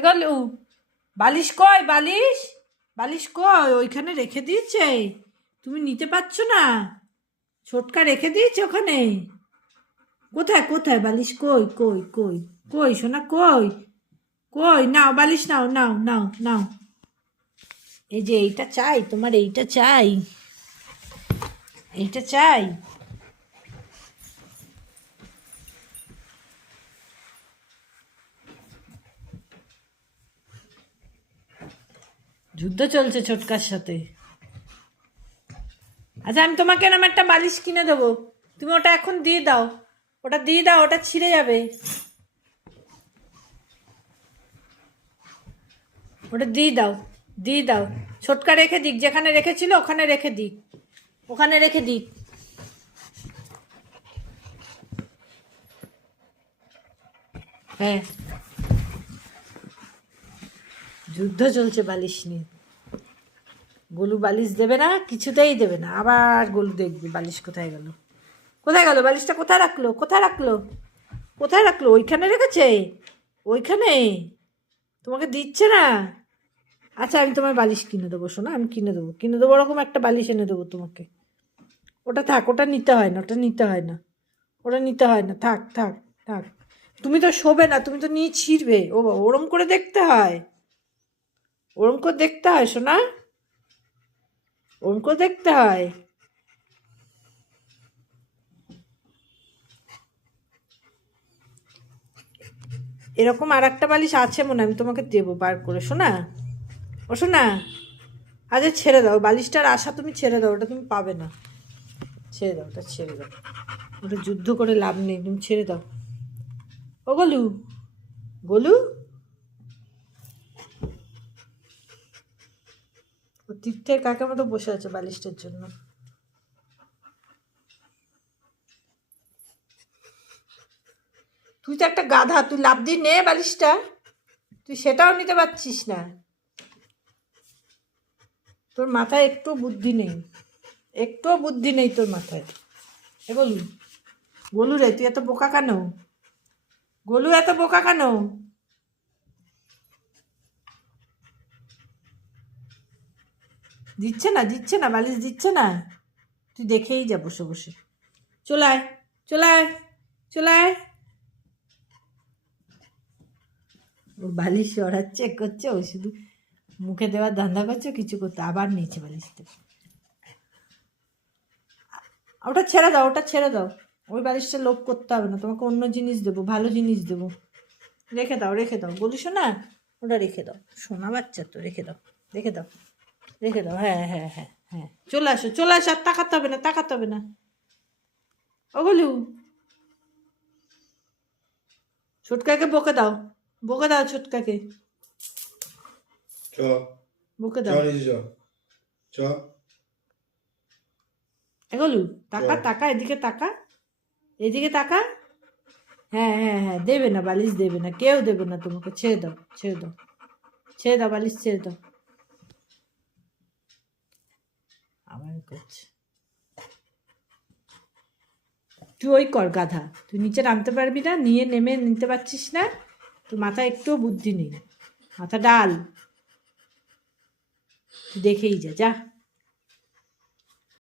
এগোলু বালিশ কই বালিশ বালিশ কই ওইখানে রেখে দিয়েছে তুমি নিতে পারছো না ছোটকা রেখে দিয়েছে ওখানে কোথায় কোথায় বালিশ কই কই কই কই সোনা কই কই নাও বালিশ নাও নাও নাও নাও এই যে এইটা চাই তোমার এইটা চাই এইটা চাই যুদ্ধ চলছে ছোটকার সাথে আচ্ছা আমি তোমাকে এরকম একটা বালিশ কিনে দেবো তুমি ওটা এখন দিয়ে দাও ওটা ছিঁড়ে যাবে ওটা দিয়ে দাও ছোটকা রেখে দিক যেখানে রেখেছিল ওখানে রেখে দিক হ্যাঁ যুদ্ধ চলছে বালিশ নিয়ে গোলু বালিশ দেবে না কিছুতেই দেবে না আবার গোলু দেখবে বালিশ কোথায় গেল বালিশটা কোথায় রাখলো ওইখানে রেখেছে ওইখানে তোমাকে দিচ্ছে না আচ্ছা আমি তোমার বালিশ কিনে দেবো শোনা আমি কিনে দেবো ওরকম একটা বালিশ এনে দেবো তোমাকে ওটা থাক ওটা নিতে হয় না থাক তুমি তো শোবে না তুমি তো নিয়ে ছিঁড়বে ও বাবা ওরম করে দেখতে হয় শোনা ওরম করে দেখতে হয় এরকম আর একটা বালিশ আছে মনে আমি তোমাকে দেবো বার করে শোনা আচ্ছা ছেড়ে দাও বালিশটার আশা তুমি ছেড়ে দাও ওটা তুমি পাবে না ছেড়ে দাও ওটা যুদ্ধ করে লাভ নেই তুমি ছেড়ে দাও ও গোলু ও তীর্থের কাকের মতো বসে আছে বালিশটার জন্য তুই তো একটা গাধা তুই লাভ দিয়ে নে বালিশটা তুই সেটাও নিতে পারছিস না তোর মাথায় একটুও বুদ্ধি নেই তোর মাথায় এ গোলু রে তুই এত বোকা কেন দিচ্ছে না বালিশ দিচ্ছে না তুই দেখেই যা বসে বসে চলায় ও বালিশ সরাচ্ছে করছে ও শুধু মুখে দেওয়ার ধান্দা করছে কিছু করতে আবার নিয়েছে বালিশটা ওটা ছেড়ে দাও ওই বালিশটা লোভ করতে হবে না তোমাকে অন্য জিনিস দেবো ভালো জিনিস দেবো রেখে দাও বলিস না ওটা রেখে দাও সোনা বাচ্চা তো রেখে দাও হ্যাঁ চলে আসো আর তাকাতে হবে না ও বলু ছোটকাকে বকে দাও ছোটকাকে বকে দাও এগোলু তাকা এদিকে তাকা হ্যাঁ দেবে না বালিশ দেবে না কেউ দেবে না তোমাকে ছেড়ে দাও বালিশ ছেড়ে দাও আমার করছে তুই ওই কর গাধা তুই নিচে নামতে পারবি না নেমে নিতে পারছিস না তোর মাথায় একটুও বুদ্ধি নেই মাথা ডাল তুই দেখেই যা